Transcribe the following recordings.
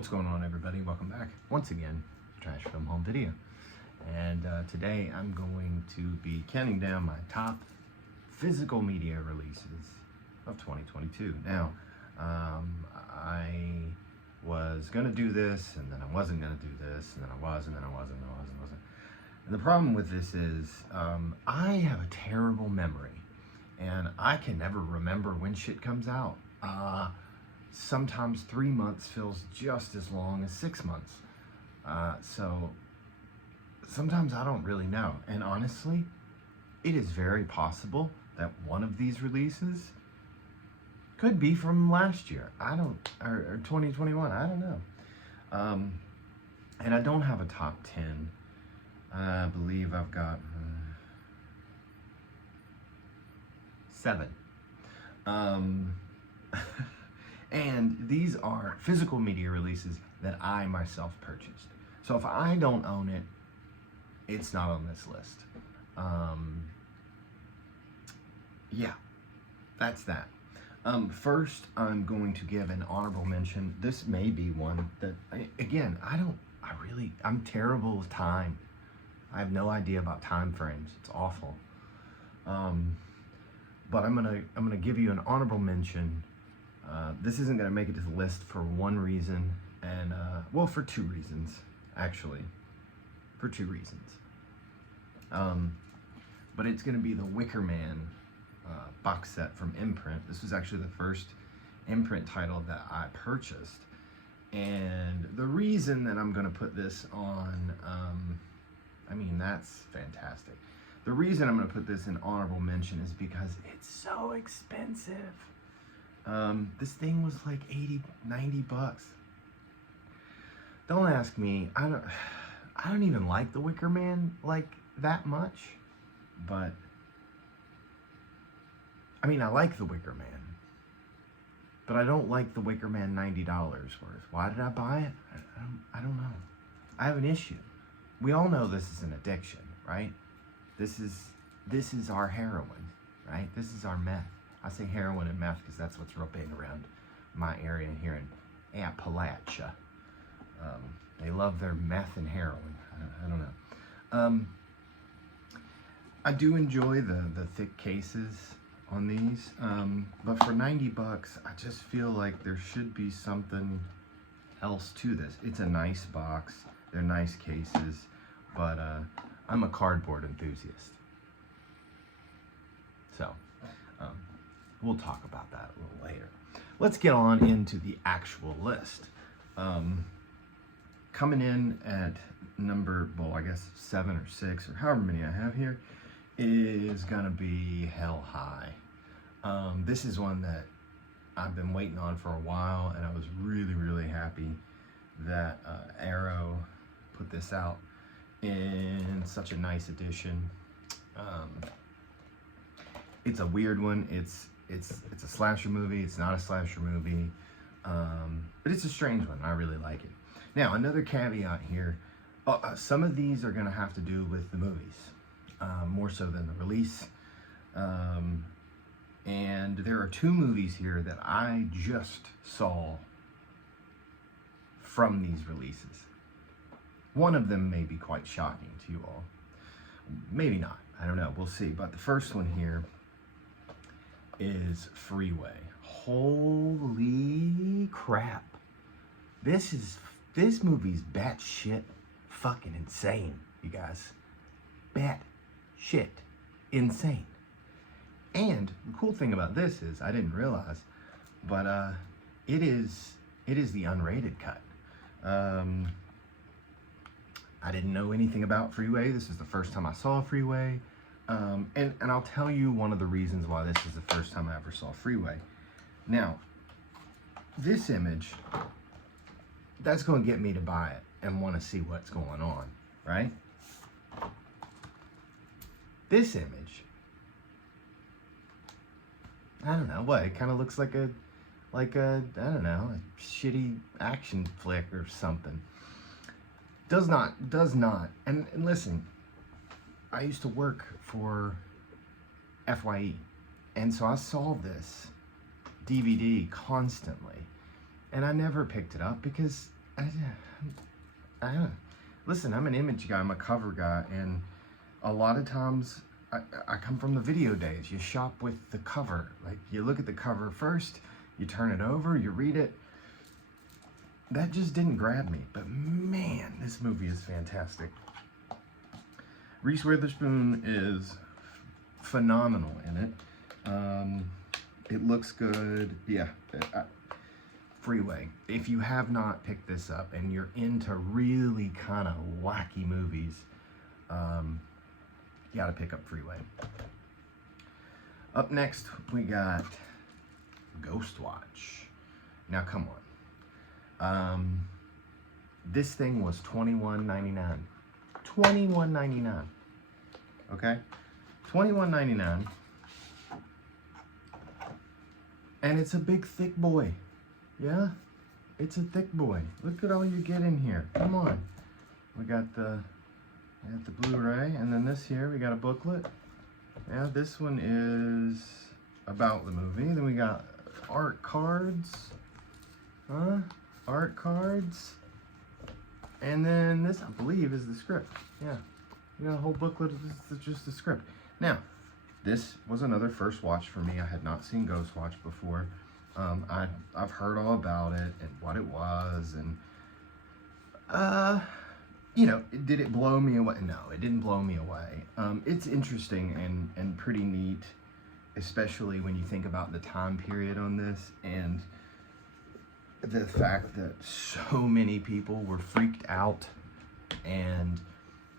What's going on, everybody? Welcome back once again to Trash Film Home Video. And today I'm going to be counting down my top physical media releases of 2022. Now, I was going to do this, and then I wasn't going to do this, and then I was, and then I wasn't. And the problem with this is I have a terrible memory, and I can never remember when shit comes out. Sometimes 3 months feels just as long as 6 months. So sometimes I don't really know. And honestly, it is very possible that one of these releases could be from last year. Or 2021, I don't know. And I don't have a top 10. I believe I've got 7. And these are physical media releases that I myself purchased. So if I don't own it, it's not on this list. Yeah, that's that. First, I'm going to give an honorable mention. This may be one that, again, I'm terrible with time. I have no idea about time frames. It's awful. But I'm gonna give you an honorable mention. This isn't going to make it to the list for one reason, and well, for 2 reasons, actually. For 2 reasons. But it's going to be the Wicker Man box set from Imprint. This was actually the first Imprint title that I purchased. And the reason that I'm going to put this on, that's fantastic. The reason I'm going to put this in honorable mention is because it's so expensive. This thing was like 80, 90 bucks. Don't ask me. I don't even like the Wicker Man like that much, but I like the Wicker Man, but I don't like the Wicker Man $90 worth. Why did I buy it? I don't know. I have an issue. We all know this is an addiction, right? This is our heroin, right? This is our meth. I say heroin and meth because that's what's real big around my area here in Appalachia. They love their meth and heroin. I don't know. I do enjoy the thick cases on these, but for 90 bucks, I just feel like there should be something else to this. It's a nice box. They're nice cases, but I'm a cardboard enthusiast. So, we'll talk about that a little later. Let's get on into the actual list. Coming in at number, I guess 7 or 6 or however many I have here, is gonna be Hell High. This is one that I've been waiting on for a while, and I was really, really happy that Arrow put this out in such a nice edition. It's a weird one. It's a slasher movie. It's not a slasher movie, but it's a strange one. I really like it. Now, another caveat here. Some of these are going to have to do with the movies, more so than the release. And there are 2 movies here that I just saw from these releases. One of them may be quite shocking to you all. Maybe not. I don't know. We'll see. But the first one here is Freeway. Holy crap. This movie's batshit fucking insane, you guys. Batshit insane. And the cool thing about this is, I didn't realize, but it is the unrated cut. I didn't know anything about Freeway. This is the first time I saw Freeway. And I'll tell you one of the reasons why this is the first time I ever saw Freeway. Now, this image, that's going to get me to buy it and want to see what's going on, right? This image, I don't know what, it kind of looks like a, I don't know, a shitty action flick or something. Does not, and listen, I used to work for FYE, and so I saw this DVD constantly, and I never picked it up because Listen, I'm an image guy, I'm a cover guy, and a lot of times I come from the video days. You shop with the cover. Like, you look at the cover first, you turn it over, you read it. That just didn't grab me. But man, this movie is fantastic. Reese Witherspoon is phenomenal in it. It looks good. Yeah. Freeway. If you have not picked this up and you're into really kind of wacky movies, you got to pick up Freeway. Up next, we got Ghost Watch. Now, come on. This thing was $21.99. $21.99. Okay? $21.99. And it's a big, thick boy. Yeah? It's a thick boy. Look at all you get in here. Come on. We got the Blu-ray, and then this here, we got a booklet. Yeah, this one is about the movie. Then we got art cards. Art cards. And then this, I believe, is the script. Yeah. We got a whole booklet of just the script. Now, this was another first watch for me. I had not seen Ghost Watch before. I've heard all about it and what it was, and you know, did it blow me away? No, it didn't blow me away. It's interesting and pretty neat, especially when you think about the time period on this and the fact that so many people were freaked out and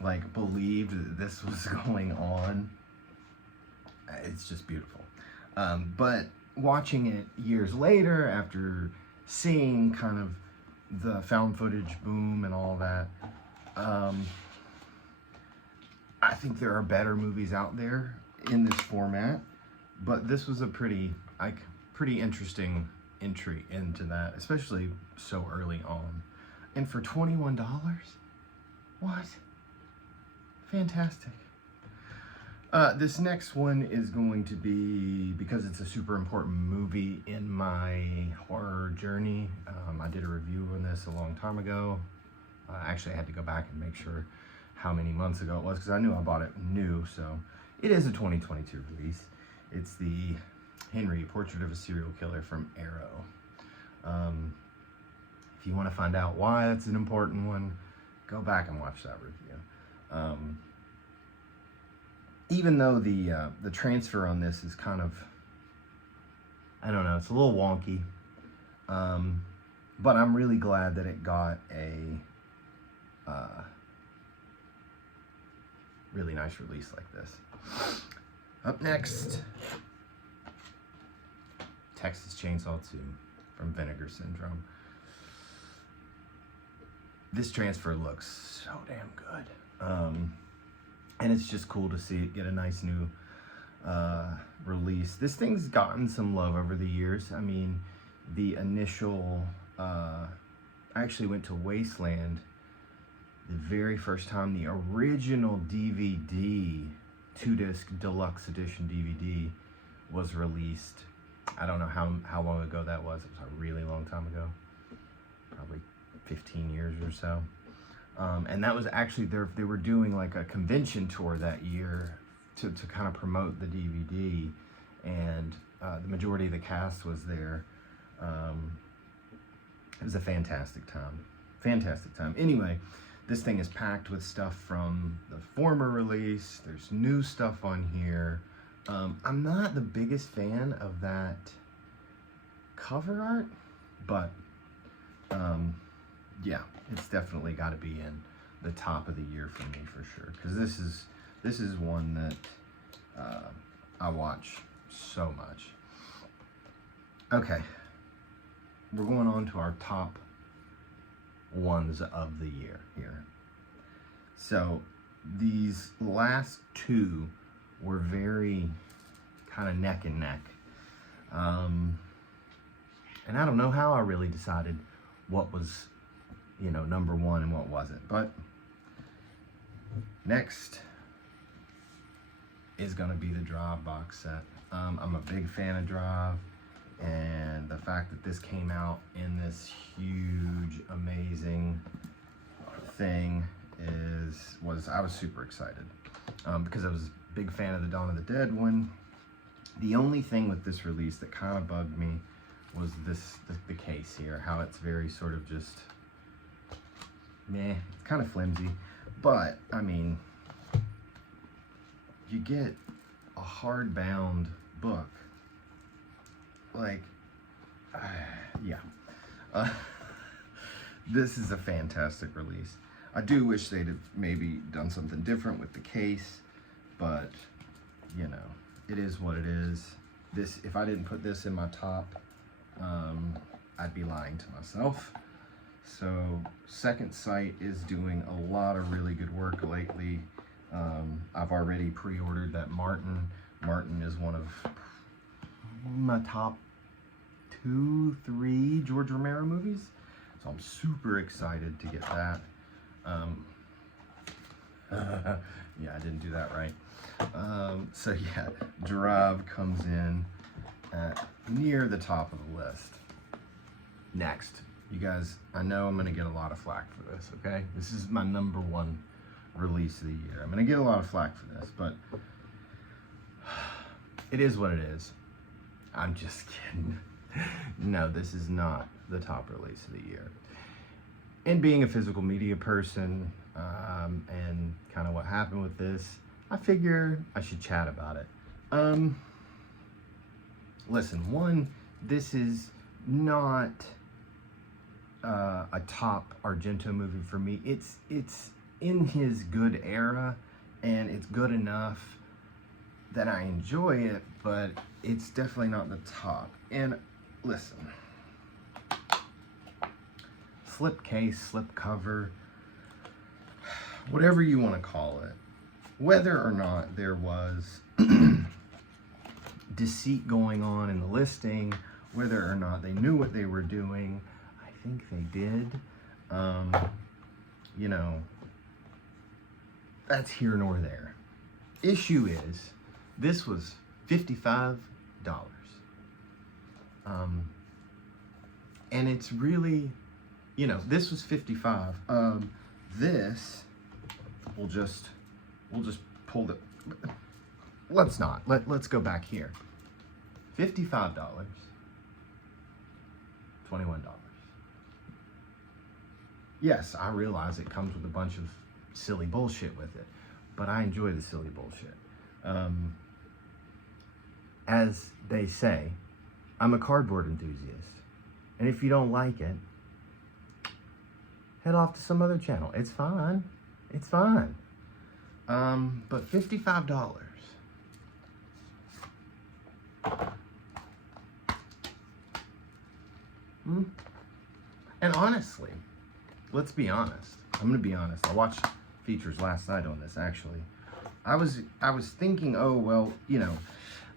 like believed that this was going on. It's just beautiful. But watching it years later, after seeing kind of the found footage boom and all that, I think there are better movies out there in this format, but this was a pretty interesting entry into that, especially so early on. And for $21, what? Fantastic. This next one is going to be, because it's a super important movie in my horror journey. I did a review on this a long time ago. Actually, I had to go back and make sure how many months ago it was, because I knew I bought it new. So it is a 2022 release. It's the Henry, Portrait of a Serial Killer from Arrow. If you want to find out why that's an important one, go back and watch that review. Even though the transfer on this is kind of, I don't know, it's a little wonky, but I'm really glad that it got a really nice release like this. Up next, Texas Chainsaw 2 from Vinegar Syndrome. This transfer looks so damn good. And it's just cool to see it get a nice new release. This thing's gotten some love over the years. I mean, the initial, I actually went to Wasteland the very first time the original DVD, 2-disc deluxe edition DVD was released. I don't know how long ago that was. It was a really long time ago, probably 15 years or so. And that was actually, they were doing like a convention tour that year to kind of promote the DVD, and the majority of the cast was there. It was a fantastic time. Fantastic time. Anyway, this thing is packed with stuff from the former release. There's new stuff on here. I'm not the biggest fan of that cover art, but yeah, it's definitely got to be in the top of the year for me for sure, because this is one that I watch so much. Okay, we're going on to our top ones of the year here. So these last two were very kind of neck and neck, and I don't know how I really decided what was, you know, number one and what wasn't. But next is going to be the Drive box set. I'm a big fan of Drive, and the fact that this came out in this huge, amazing thing was I was super excited because I was a big fan of the Dawn of the Dead one. The only thing with this release that kind of bugged me was the case here, how it's very sort of just meh. It's kind of flimsy, but I mean, you get a hardbound book, like, yeah. This is a fantastic release. I do wish they'd have maybe done something different with the case, but you know, it is what it is. This, if I didn't put this in my top, I'd be lying to myself. So Second Sight is doing a lot of really good work lately. I've already pre-ordered that Martin. Martin is one of my top 2-3 George Romero movies. So I'm super excited to get that. Yeah, I didn't do that right. So yeah, Drive comes in at near the top of the list. Next, you guys, I know I'm gonna get a lot of flack for this, okay? This is my #1 release of the year. I'm gonna get a lot of flack for this, but it is what it is. I'm just kidding. No, this is not the top release of the year. And being a physical media person, and kind of what happened with this, I figure I should chat about it. Listen, one, this is not a top Argento movie for me. It's in his good era, and it's good enough that I enjoy it, but it's definitely not the top. And listen, slip case, slip cover, whatever you want to call it, whether or not there was deceit going on in the listing, whether or not they knew what they were doing, I think they did. You know, that's here nor there. Issue is, this was $55. And it's really, you know, this was $55. This, we'll just pull the, let's not, let's go back here. $55, $21. Yes, I realize it comes with a bunch of silly bullshit with it, but I enjoy the silly bullshit. As they say, I'm a cardboard enthusiast, and if you don't like it, head off to some other channel. It's fine. It's fine. But $55. And honestly, let's be honest. I'm gonna be honest. I watched features last night on this, actually. I was thinking, oh, well, you know,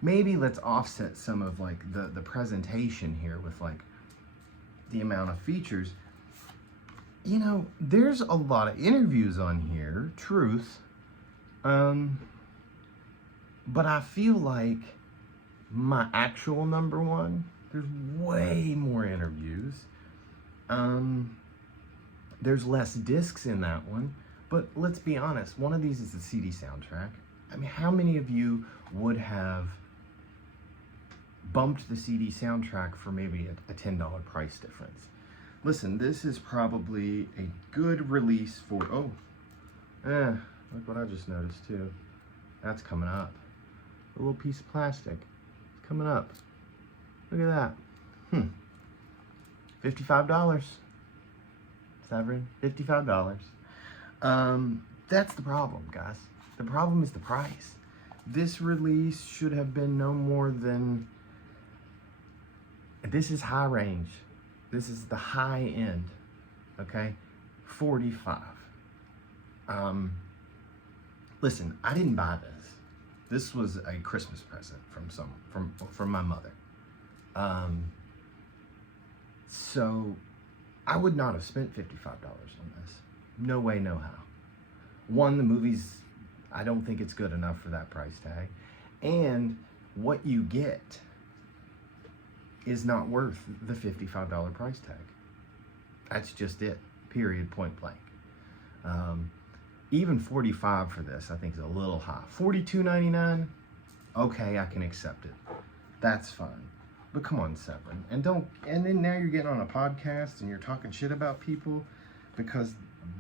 maybe let's offset some of like the presentation here with like the amount of features. You know, there's a lot of interviews on here, truth. But I feel like my actual #1, there's way more interviews. There's less discs in that one, but let's be honest, one of these is the CD soundtrack. I mean, how many of you would have bumped the CD soundtrack for maybe a $10 price difference? Listen, this is probably a good release for, look what I just noticed too. That's coming up. A little piece of plastic. It's coming up. Look at that. $55. Severin, $55. That's the problem, guys. The problem is the price. This release should have been no more than, this is high range. This is the high end, okay? $45. Listen, I didn't buy this. This was a Christmas present from my mother. So I would not have spent $55 on this. No way, no how. One, the movie's, I don't think it's good enough for that price tag. And what you get is not worth the $55 price tag. That's just it, period, point blank. Even $45 for this, I think, is a little high. $42.99, okay, I can accept it. That's fine. But come on, Severin. And then now you're getting on a podcast and you're talking shit about people because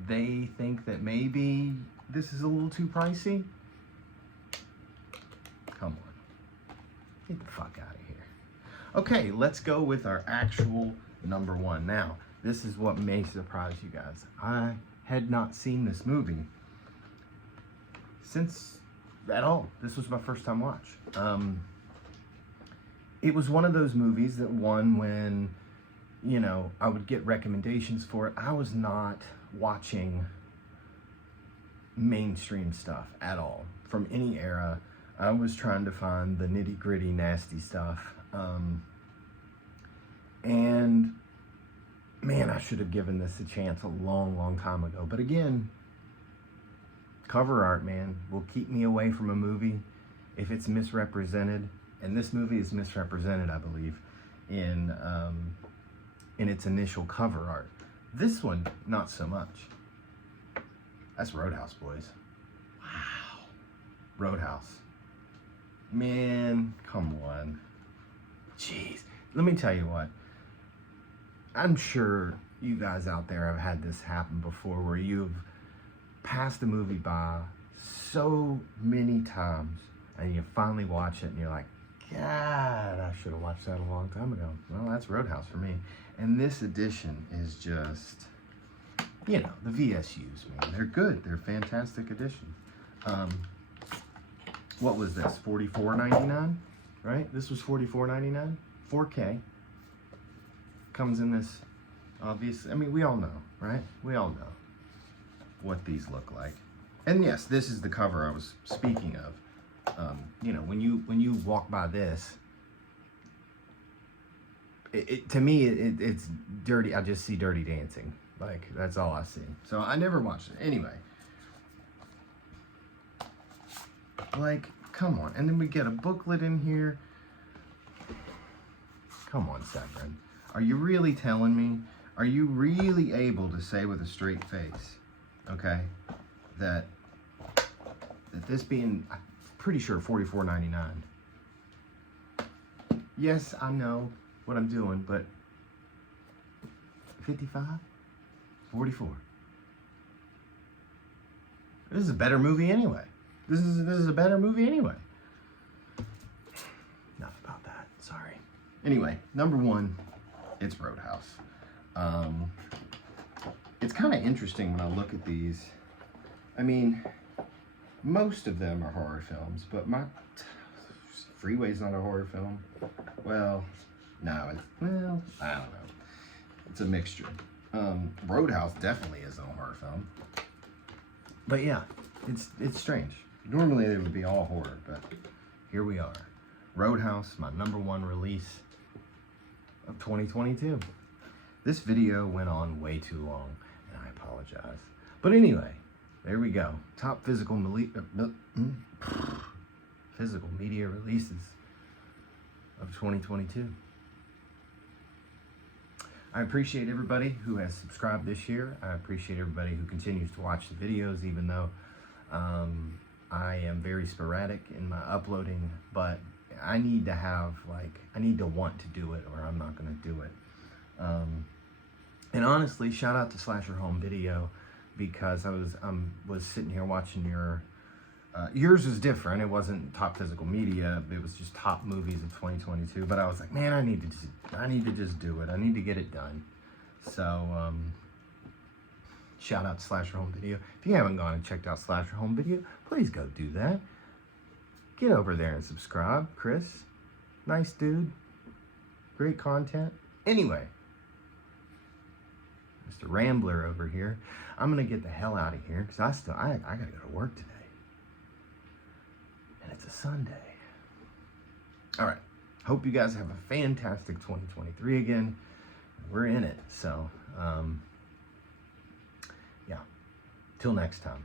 they think that maybe this is a little too pricey. Come on. Get the fuck out of here. Okay, let's go with our actual number one. Now, this is what may surprise you guys. I had not seen this movie since at all. This was my first time watch. It was one of those movies that won when, you know, I would get recommendations for it. I was not watching mainstream stuff at all from any era. I was trying to find the nitty gritty nasty stuff. And man, I should have given this a chance a long time ago. But again, cover art, man, will keep me away from a movie if it's misrepresented. And this movie is misrepresented, I believe, in its initial cover art. This one, not so much. That's Roadhouse, boys. Wow. Roadhouse. Man, come on. Jeez. Let me tell you what. I'm sure you guys out there have had this happen before where you've passed a movie by so many times and you finally watch it and you're like, God, I should have watched that a long time ago. Well, that's Roadhouse for me. And this edition is just, you know, the VSUs, man. They're good. They're fantastic editions. What was this? $44.99, right? This was $44.99. 4K. Comes in this, obviously. I mean, we all know, right? We all know what these look like. And yes, this is the cover I was speaking of. You know, when you walk by this, to me it's dirty. I just see Dirty Dancing. Like, that's all I see. So I never watched it. Anyway, like, come on. And then we get a booklet in here. Come on, Severin. Are you really telling me? Are you really able to say with a straight face, okay, that this being, I'm pretty sure $44.99. Yes, I know what I'm doing, but 55, 44. This is a better movie anyway. This is a better movie anyway. Enough about that. Sorry. Anyway, number one, it's Roadhouse. It's kind of interesting when I look at these. I mean, most of them are horror films, but Freeway's not a horror film. Well, no, I don't know. It's a mixture. Roadhouse definitely isn't a horror film. But yeah, it's strange. Normally they would be all horror, but here we are. Roadhouse, my number one release of 2022. This video went on way too long, and I apologize. But anyway, there we go. Top physical media releases of 2022. I appreciate everybody who has subscribed this year. I appreciate everybody who continues to watch the videos, even though I am very sporadic in my uploading, but I need to have, I need to want to do it, or I'm not going to do it. And honestly, shout out to Slasher Home Video, because I was sitting here watching yours was different. It wasn't top physical media. It was just top movies of 2022. But I was like, man, I need to just do it. I need to get it done. So shout out to Slasher Home Video. If you haven't gone and checked out Slasher Home Video, please go do that. Get over there and subscribe. Chris, nice dude. Great content. Anyway, Mr. Rambler over here. I'm gonna get the hell out of here because I gotta go to work today. And it's a Sunday. All right. Hope you guys have a fantastic 2023 again. We're in it. So, yeah. Till next time.